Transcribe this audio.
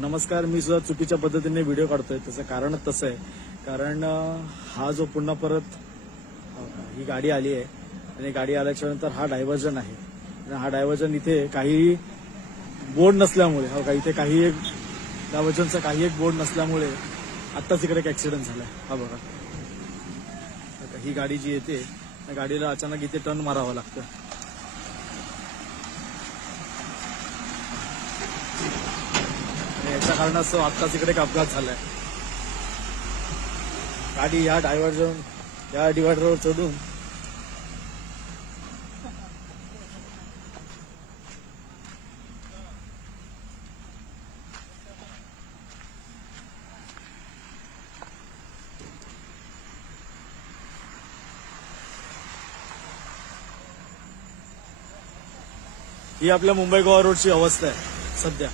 नमस्कार मी सुद्धा चुकीच्या पद्धतीने व्हिडिओ काढतोय. त्याचं कारण तसं आहे. कारण हा जो पुन्हा परत हो का, ही गाडी आली आहे आणि गाडी आल्याच्यानंतर हा डायव्हर्जन आहे. आणि हा डायव्हर्जन इथे काही बोर्ड नसल्यामुळे हो का इथे काही एक डायव्हर्जनचा काही एक बोर्ड नसल्यामुळे आत्ताच इकडे एक ऍक्सिडेंट झालाय. हा बघा. ही गाडी जी येते त्या गाडीला अचानक इथे टर्न मारावं लागतं. त्या कारणास्तव आत्ताच इकडे एक अपघात झालाय. गाडी या डायव्हर्जन या डिव्हायडरवर चढून. ही आपल्या मुंबई गोवा रोडची अवस्था आहे सध्या.